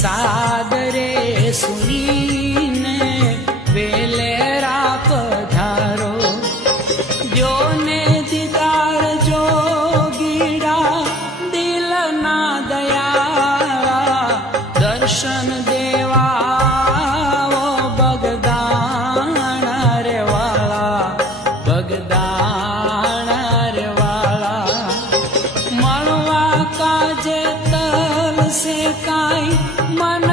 Sadre सुनीने Valera पधारो जोने दीदार जोगीड़ा दिल ना दया दर्शन देवा वो बगदाना रे वाला बगदाना रे वाला मलवा काजे तल से काई मन